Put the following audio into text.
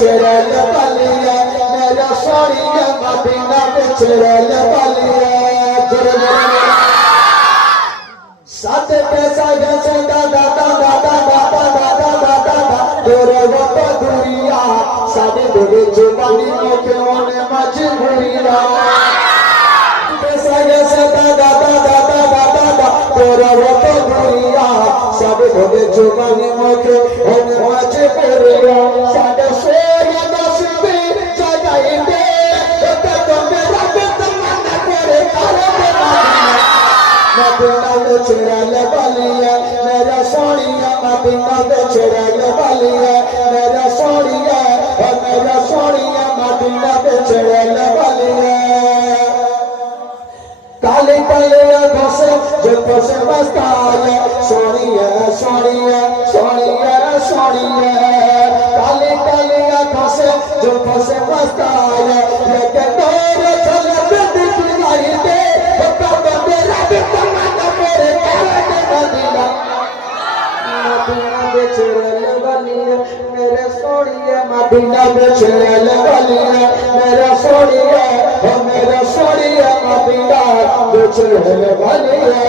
चुरैल वालिया मेरा सोनिया मदीना में चुरैल वालिया साथ पैसा गसे दादा दादा दादा दादा दादा तेरे वो तो दुनिया सारे मेरे जुबानी के होने मजबूरिया पैसा गसे दादा दादा दादा दादा तेरे वो तो दुनिया सारे मेरे जुबानी के होने मजबूरिया सारे सोया नसीबे जगाएंगे तो मेरा तमन्ना करे मदीना में चुरैल वालिया मेरा सोनिया मदीना में चुरैल वालिया मेरा सोनिया मदीना में चुरैल वालिया काले काले घसे जो घसे मस्ताया सोनिया सोनिया सोनिया सोनिया काले काले घसे जो घसे मस्ताया लेके तोर चले दिखलाई दे मेरे सोनिया मदीना में चुरैल वालिया मेरा सोनिया मदीना में चुरैल वालिया